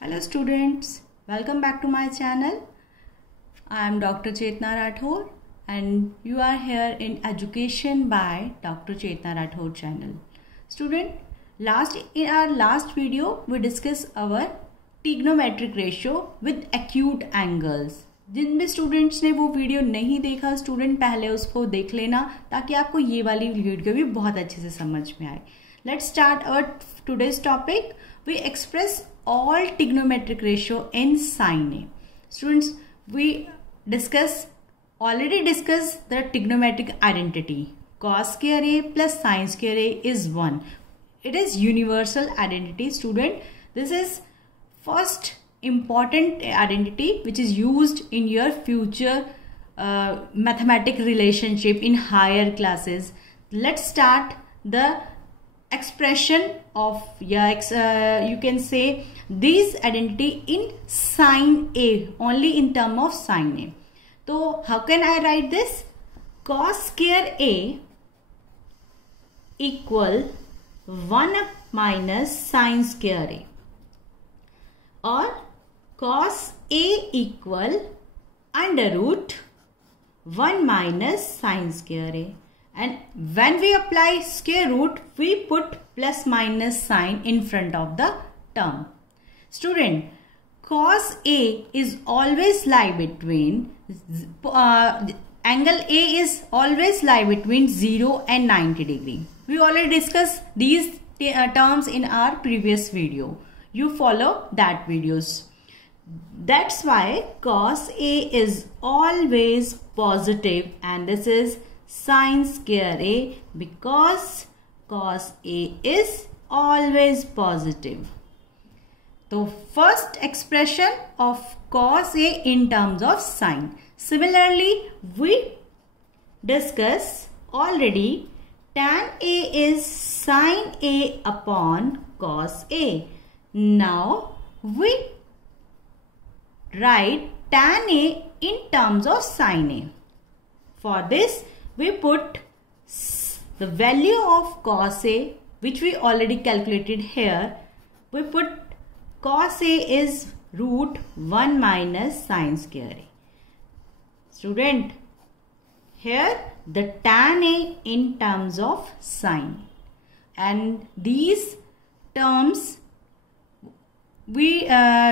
Hello students, welcome back to my channel. I am Dr. Chetna Rathore and you are here in Education by Dr. Chetna Rathore channel. Student, in our last video we discussed our trigonometric ratio with acute angles. जिन भी students ने वो video नहीं देखा student पहले उसको देख लेना ताकि आपको ये वाली वीडियो भी बहुत अच्छे से समझ में आए. Let's start our today's topic. We express all trigonometric ratio in sin A. Students, we already discussed the trigonometric identity. Cos square A plus sin square A is 1. It is universal identity, student. This is first important identity which is used in your future mathematical relationship in higher classes. Let's start the expression of you can say this identity in sin A, only in term of sin A. So how can I write this? Cos square A equal 1 minus sin square A, or cos A equal under root 1 minus sin square A. And when we apply square root, we put plus minus sign in front of the term. Student, cos A is always lie between, angle A is always lie between 0 and 90 degree. We already discussed these terms in our previous video. You follow that videos. That's why cos A is always positive and this is sin square A because cos A is always positive. So first expression of cos A in terms of sin. Similarly, we discuss already tan A is sin A upon cos A. Now we write tan A in terms of sin A. For this, we put the value of cos A, which we already calculated here. We put cos A is root 1 minus sin square A. Student, here the tan A in terms of sin. And these terms we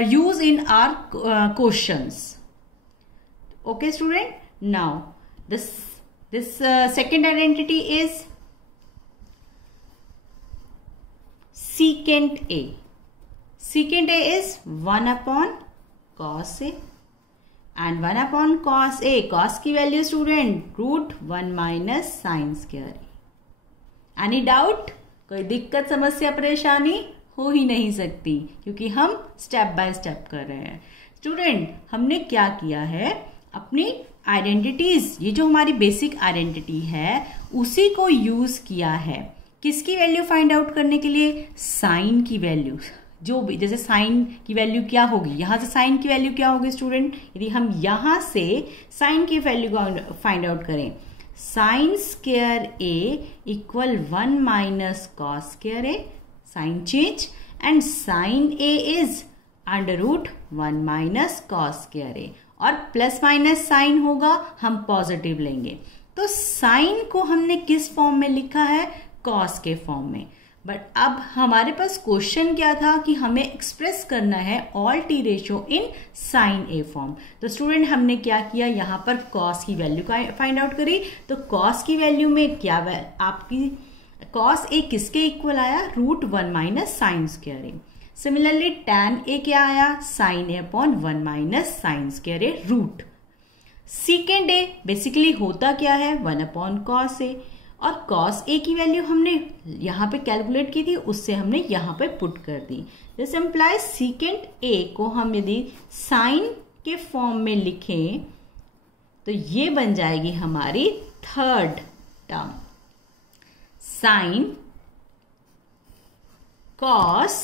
use in our questions. Okay, student. Now, this second identity is secant A. Secant A is 1 upon cos A and 1 upon cos A. Cos की value student root 1 minus sin square A. Any doubt? कोई दिक्कत समस्या परेशानी हो ही नहीं सकती क्योंकि हम स्टेप बाय स्टेप कर रहे हैं. स्टूडेंट, हमने क्या किया है, अपनी आइडेंटिटीज, ये जो हमारी बेसिक आइडेंटिटी है उसी को यूज किया है. किसकी वैल्यू फाइंड आउट करने के लिए? साइन की वैल्यू. जो भी जैसे साइन की वैल्यू क्या होगी, यहां से साइन की वैल्यू क्या होगी स्टूडेंट, यदि हम यहां से साइन की वैल्यू को फाइंड आउट करें, sine square A equal 1 minus cos square A, sine change, and sine A is under root 1 minus cos square A, और प्लस माइनस साइन होगा हम पॉजिटिव लेंगे. तो साइन को हमने किस फॉर्म में लिखा है? कॉस के फॉर्म में. बट अब हमारे पास क्वेश्चन क्या था कि हमें एक्सप्रेस करना है all T ratio in sine A form. तो स्टूडेंट, हमने क्या किया, यहाँ पर कॉस की वैल्यू फाइंड आउट करी. तो कॉस की वैल्यू में क्या आपकी कॉस ए किसके इक्वल आया? Root 1 minus sine square A. Similarly tan A क्या आया? sin A upon 1 minus sine square A root. secant A basically होता क्या है? 1 अपॉन cos A, और cos A की वैल्यू हमने यहाँ पे कैलकुलेट की थी, उससे हमने यहाँ पे पुट कर दी. दिस इम्प्लाइज secant A को हम यदि sin के फॉर्म में लिखें तो ये बन जाएगी हमारी third term, sin cos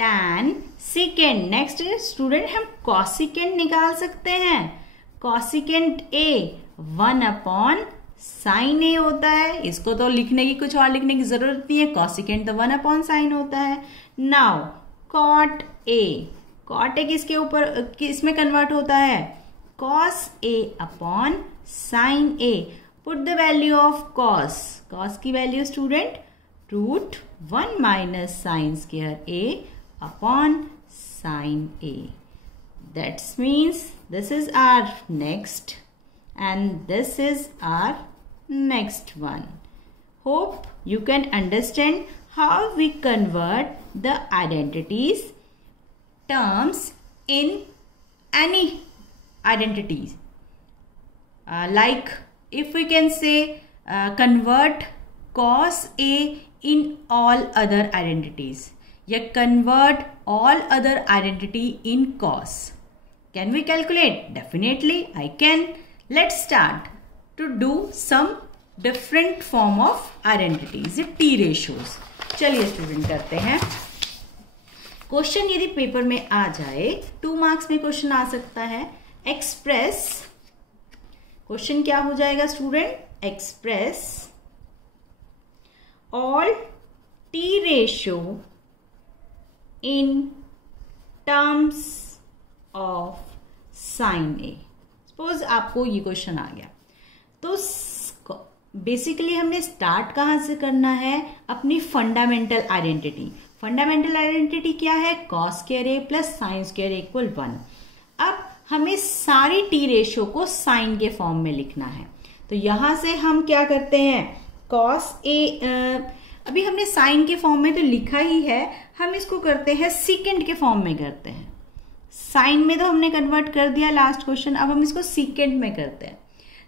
tan secant. Next student, हम cosecant निकाल सकते हैं. cosecant A 1 अपॉन साइन ए होता है. इसको तो लिखने की कुछ और लिखने की जरूरत नहीं है, cosecant तो 1 अपॉन साइन होता है. Now cot A, cot A किसके ऊपर किसमें कन्वर्ट होता है? Cos A upon sine A. Put the value of cos. Cos की value student √1 minus sine square A upon sine A. That means this is our next and this is our next one. Hope you can understand how we convert the identities terms in any identities. Like if we can say convert cos A in all other identities, या convert all other identity in cos. Can we calculate? Definitely I can. Let's start to do some different form of identities, T ratios. चलिए student करते हैं. Question यदि paper में आ जाए 2 marks में question आ सकता है. एक्सप्रेस, क्वेश्चन क्या हो जाएगा student? Express all T ratio in terms of sin A. Suppose आपको ये क्वेश्चन आ गया तो बेसिकली हमने स्टार्ट कहाँ से करना है? अपनी फंडामेंटल आइडेंटिटी. फंडामेंटल आइडेंटिटी क्या है? कॉस स्क्वायर ए प्लस साइन स्क्वायर इक्वल 1. अब हमें सारी टी रेशियो को साइन के फॉर्म में लिखना है. तो यहां से हम क्या करते हैं? कॉस ए अभी हमने साइन के फॉर्म में तो लिखा ही है, हम इसको करते हैं सीकेंड के फॉर्म में करते हैं. साइन में तो हमने कन्वर्ट कर दिया लास्ट क्वेश्चन, अब हम इसको सीकेंड में करते हैं.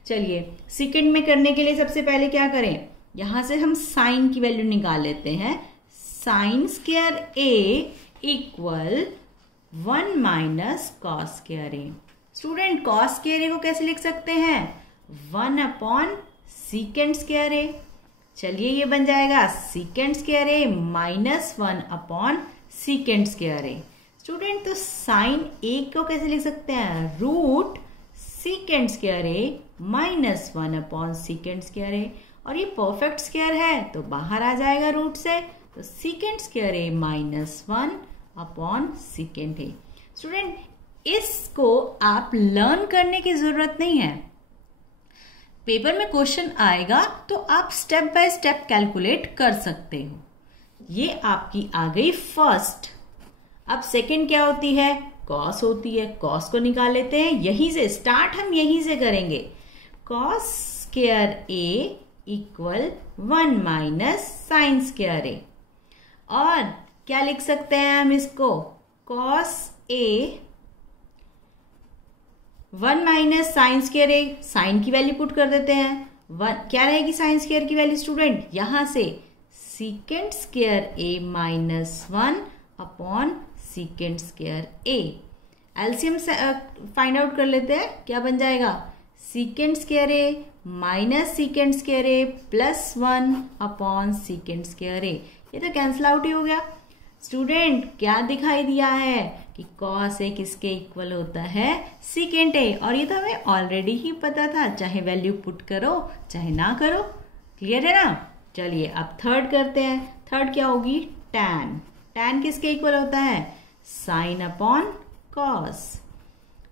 चलिए सीकेंड में करने के लिए सबसे पहले क्या करें? यहां से हम साइन की वैल्यू निकाल लेते हैं. Sign square A equal 1 minus cos square A. Student cos square ए को कैसे लिख सकते हैं? 1 अपॉन सीकेंड स्क्वायर ए. चलिए ये बन जाएगा सीकेंड square A minus 1 upon सीकेंड square A. Student तो साइन ए को कैसे लिख सकते हैं? Root सीकेंड square A minus 1 upon सीकेंड square A. और ये परफेक्ट स्क्वायर है तो बाहर आ जाएगा रूट से, तो सीकेंड square A minus 1 upon सीकेंड A. Student इसको आप लर्न करने की जरूरत नहीं है. पेपर में क्वेश्चन आएगा तो आप स्टेप बाय स्टेप कैलकुलेट कर सकते हो. ये आपकी आ गई फर्स्ट. अब सेकंड क्या होती है? कॉस होती है. कॉस को निकाल लेते हैं. यहीं से स्टार्ट हम यहीं से करेंगे. Cos square A equal 1 minus sine square A. और क्या लिख सकते हैं हम इसको? Cos A 1 minus sine square A. Sign की वैल्यू पुट कर देते हैं. क्या रहेगी साइन स्क्वायर की वैल्यू स्टूडेंट? यहां से सीकेंड square A minus 1 upon सीकेंड square A. LCM find out कर लेते हैं. क्या बन जाएगा? सीकेंड square A minus सीकेंड square A plus 1 upon सीकेंड square ए. ये तो कैंसिल आउट ही हो गया. स्टूडेंट क्या दिखाई दिया है कि कॉस ए किसके इक्वल होता है? सीकेंड ए. और ये तो हमें ऑलरेडी ही पता था, चाहे वैल्यू पुट करो चाहे ना करो. क्लियर है ना? चलिए अब थर्ड करते हैं. थर्ड क्या होगी? टैन. टैन किसके इक्वल होता है? Sine upon cos.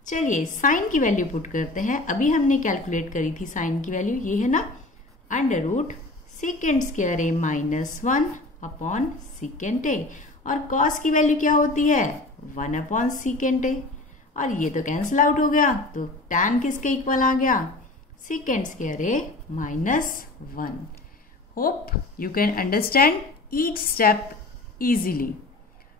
चलिए साइन की वैल्यू पुट करते हैं. अभी हमने कैलकुलेट करी थी साइन की वैल्यू, ये है ना, under root सीकेंड square A minus 1 upon सीकेंड ए. और कॉस की वैल्यू क्या होती है? 1 अपॉन सीकेंड ए. और ये तो कैंसिल आउट हो गया, तो टैन किसके इक्वल आ गया? Secant square A minus 1. Hope you can understand each step easily.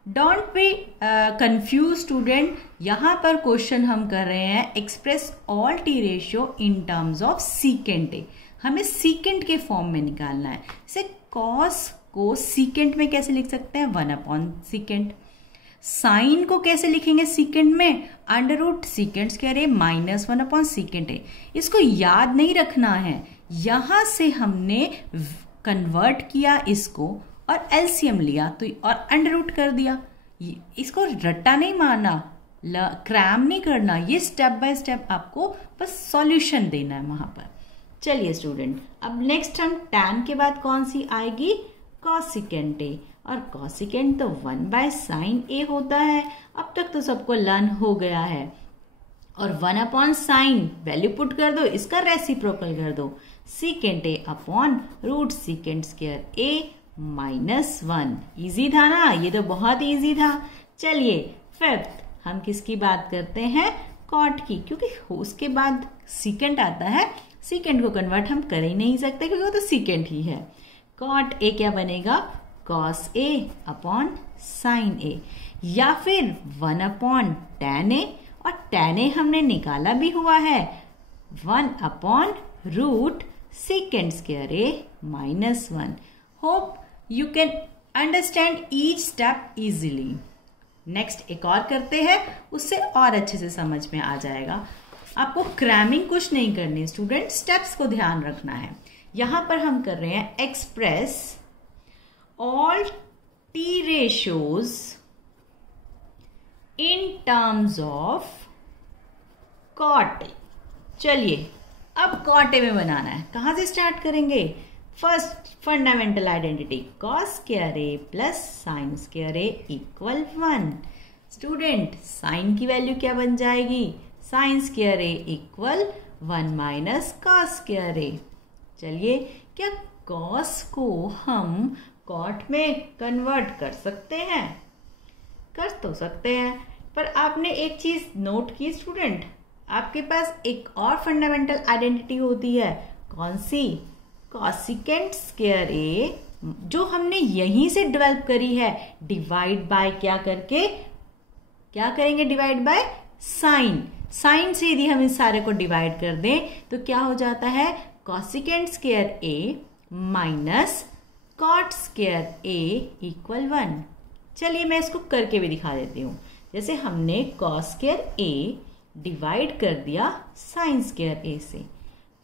Don't be confuse student. यहां पर क्वेश्चन हम कर रहे हैं express all T ratio in terms of secant A. हमें सीकेंड के फॉर्म में निकालना है. जैसे कॉस को सीकेंड में कैसे लिख सकते हैं? 1 अपॉन सीकेंड. साइन को कैसे लिखेंगे सीकेंड में? Under root सीकेंड square A minus 1 upon सीकेंड ए. इसको याद नहीं रखना है. यहां से हमने कन्वर्ट किया इसको और एलसीएम लिया तो और अंडर रूट कर दिया. इसको रट्टा नहीं मारना, क्रैम नहीं करना. ये स्टेप बाय स्टेप आपको बस सॉल्यूशन देना है वहां पर. चलिए स्टूडेंट अब नेक्स्ट हम टैन के बाद कौन सी आएगी? कॉस सीकेंड ए. और कॉसिकेंट तो 1/sin A होता है। अब तक तो सबको लर्न हो गया है। और 1/sin वैल्यू पुट कर दो, इसका रेसिप्रोकल कर दो, secant A upon root secant square A -1। Easy था ना, ये तो बहुत इजी था। चलिए फिफ्थ, हम किसकी बात करते हैं? कॉट की, क्योंकि उसके बाद सीकेंट आता है। सीकेंट को कन्वर्ट हम कर ही नहीं सकते क्योंकि वो तो सीकेंट ही है। कॉट A क्या बनेगा? cos A upon sin A, या फिर 1/tan A, और tan A हमने निकाला भी हुआ है, 1/रूट secant square A -1। Hope you can understand each step easily. Next एक और करते हैं, उससे और अच्छे से समझ में आ जाएगा। आपको क्रैमिंग कुछ नहीं करनी स्टूडेंट, स्टेप्स को ध्यान रखना है। यहां पर हम कर रहे हैं express all T ratios in terms of cot. चलिए अब कॉट में बनाना है। कहां से स्टार्ट करेंगे? First fundamental identity, cos square A plus sine square A equal 1। Student sine की वैल्यू क्या बन जाएगी? Sine square A equal 1 minus cos square A। चलिए, क्या cos को हम कॉट में कन्वर्ट कर सकते हैं? कर तो सकते हैं, पर आपने एक चीज नोट की स्टूडेंट, आपके पास एक और फंडामेंटल आइडेंटिटी होती है। कौन सी? कॉसिकेंट स्क्वायर A, जो हमने यहीं से डेवलप करी है। डिवाइड बाय क्या करके? क्या करेंगे? Divide by sine. साइन से यदि हम इस सारे को डिवाइड कर दें तो क्या हो जाता है? Cosecant square A minus cot square A equal 1। चलिए मैं इसको करके भी दिखा देती हूँ। जैसे हमने कॉस स्क्वायर A डिवाइड कर दिया साइन स्क्वायर A से,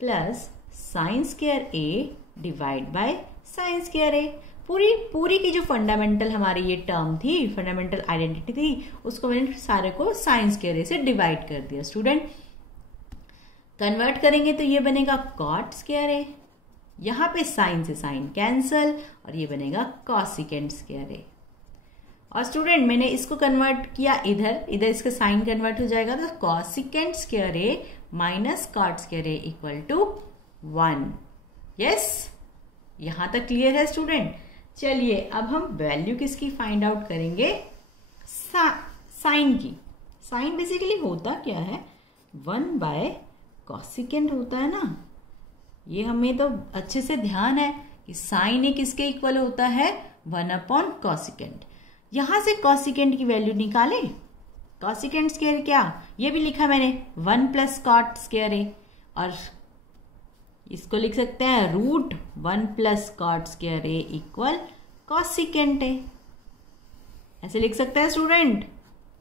plus sine square A divide by sine square A। पूरी की जो फंडामेंटल हमारी ये टर्म थी, फंडामेंटल आइडेंटिटी थी, उसको मैंने सारे को साइन स्क्वायर A से डिवाइड कर दिया। स्टूडेंट कन्वर्ट करेंगे तो ये बनेगा कॉट स्क्वायर A, यहाँ पे साइन से साइन कैंसल, और ये बनेगा कॉसिकेंट स्क्वायर A। और स्टूडेंट मैंने इसको कन्वर्ट किया इधर इसका साइन कन्वर्ट हो जाएगा, तो cosecant square A minus cot square A equal to 1। Yes, यहां तक क्लियर है स्टूडेंट? चलिए अब हम वैल्यू किसकी फाइंड आउट करेंगे? साइन की। साइन बेसिकली होता क्या है? 1/कॉसिकेंट होता है ना। ये हमें तो अच्छे से ध्यान है कि साइन किसके इक्वल होता है? 1/कॉसिकेंट। यहां से कॉसिकेंट की वैल्यू निकाले। कॉसिकेंट स्क्वायर क्या? ये भी लिखा मैंने 1 प्लस कॉट स्क्वायर A, और इसको लिख सकते हैं root 1 plus cot square A equal cosecant A। ऐसे लिख सकते हैं स्टूडेंट।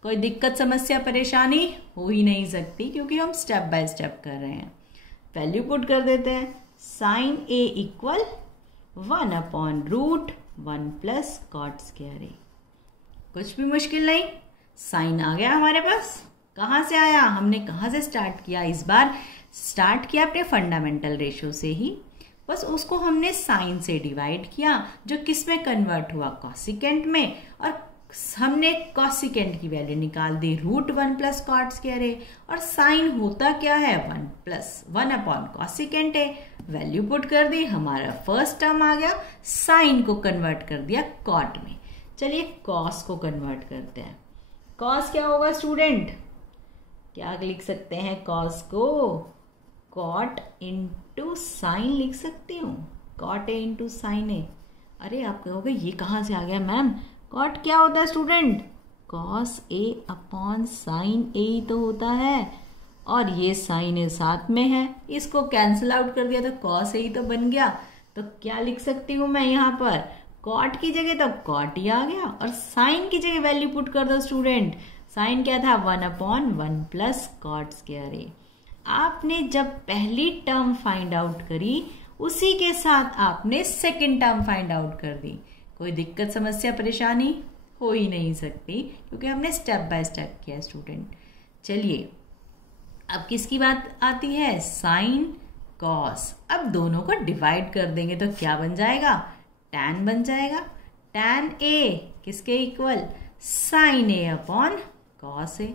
कोई दिक्कत, समस्या, परेशानी हो ही नहीं सकती क्योंकि हम स्टेप बाय स्टेप कर रहे हैं। वैल्यू पुट कर देते हैं। साइन A इक्वल 1/रूट 1 प्लस कॉट स्क्वायर A। कुछ भी मुश्किल नहीं, साइन आ गया हमारे पास। कहां से आया? हमने कहां से स्टार्ट किया? इस बार स्टार्ट किया अपने फंडामेंटल रेशियो से ही, बस उसको हमने साइन से डिवाइड किया, जो किस में कन्वर्ट हुआ? कॉसिकेंट में, और हमने कॉसिकेंट की वैल्यू निकाल दी root 1 plus cot square A, और साइन होता क्या है? 1/कॉसिकेंट A। वैल्यू पुट कर दी, हमारा फर्स्ट टर्म आ गया। साइन को कन्वर्ट कर दिया कॉट में। चलिए कॉस को कन्वर्ट करते हैं। कॉस क्या होगा स्टूडेंट? क्या लिख सकते हैं कॉस को? कॉट इंटू साइन लिख सकती हूँ। Cot A into sine A। अरे आप कहोगे ये कहाँ से आ गया मैम? कॉट क्या होता है student? Cos A upon sine A ही तो होता है, और ये साइन A साथ में है, इसको कैंसिल आउट कर दिया तो कॉस A ही तो बन गया। तो क्या लिख सकती हूँ मैं यहाँ पर? कॉट की जगह तो कॉट ही आ गया, और साइन की जगह वैल्यू पुट कर दो स्टूडेंट। साइन क्या था? 1/1 प्लस कॉट स्क्वायर A। आपने जब पहली टर्म फाइंड आउट करी, उसी के साथ आपने सेकेंड टर्म फाइंड आउट कर दी। कोई दिक्कत, समस्या, परेशानी हो ही नहीं सकती क्योंकि हमने स्टेप बाय स्टेप किया स्टूडेंट। चलिए अब किसकी बात आती है? Sine cos. अब दोनों को डिवाइड कर देंगे तो क्या बन जाएगा? टैन बन जाएगा। tan a किसके equal, sin a upon cos a।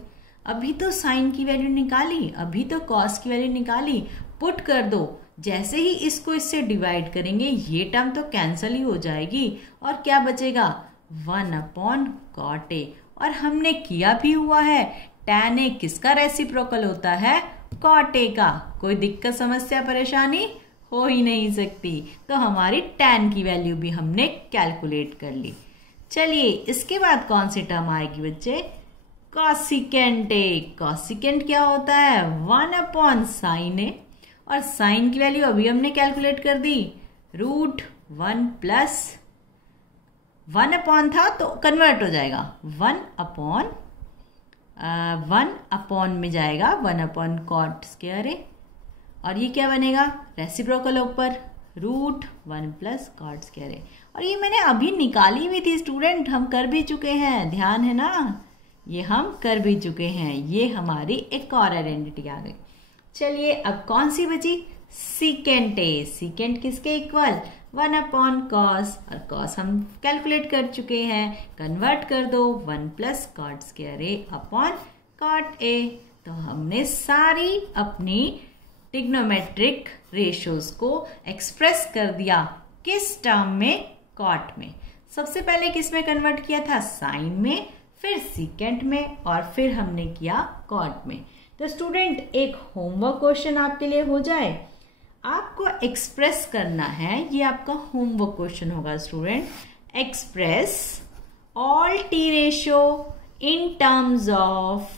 अभी तो साइन की वैल्यू निकाली, अभी तो कॉस की वैल्यू निकाली, पुट कर दो। जैसे ही इसको इससे डिवाइड करेंगे ये टर्म तो कैंसल ही हो जाएगी और क्या बचेगा, 1 अपॉन कॉट ए। और हमने किया भी हुआ है, tan ए किसका रेसिप्रोकल होता है, कॉट ए का। कोई दिक्कत समस्या परेशानी हो ही नहीं सकती। तो हमारी tan की वैल्यू भी हमने कैलकुलेट कर ली। चलिए इसके बाद कौन सी टर्म आएगी बच्चे, कॉसिकेंट ए। कॉसिकेंट क्या होता है, 1 अपॉन साइन ए। और साइन की वैल्यू अभी हमने कैलकुलेट कर दी, √1 प्लस 1 अपॉन था तो कन्वर्ट हो जाएगा 1 अपॉन में जाएगा 1 अपॉन कॉट स्क्वायर ए। और ये क्या बनेगा, रेसिप्रोकल ऊपर √1 प्लस कॉट स्क्वायर ए। और ये मैंने अभी निकाली भी थी स्टूडेंट, हम कर भी चुके हैं, ध्यान है ना, ये हम कर भी चुके हैं। ये हमारी एक और आइडेंटिटी आ गई। चलिए अब कौन सी बची, सीकेंट ए। सीकेंट किसके इक्वल, 1 अपॉन कॉस। और कॉस हम कैलकुलेट कर चुके हैं, कन्वर्ट कर दो 1 plus cot square A upon cot A. तो हमने सारी अपनी ट्रिग्नोमेट्रिक रेशियोज को एक्सप्रेस कर दिया किस टर्म में, कॉट में। सबसे पहले किस में कन्वर्ट किया था, साइन में, फिर सीकेंट में, और फिर हमने किया कॉट में। तो स्टूडेंट एक होमवर्क क्वेश्चन आपके लिए हो जाए, आपको एक्सप्रेस करना है, ये आपका होमवर्क क्वेश्चन होगा student, express all T ratio in terms of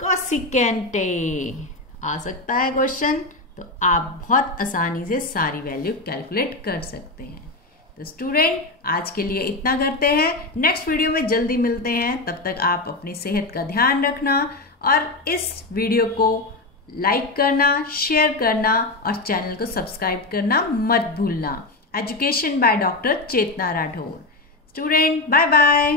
cosecant A. आ सकता है क्वेश्चन, तो आप बहुत आसानी से सारी वैल्यू कैलकुलेट कर सकते हैं। तो स्टूडेंट आज के लिए इतना करते हैं, नेक्स्ट वीडियो में जल्दी मिलते हैं। तब तक आप अपनी सेहत का ध्यान रखना और इस वीडियो को लाइक करना, शेयर करना और चैनल को सब्सक्राइब करना मत भूलना। Education by doctor Chetna Rathore. Student bye bye.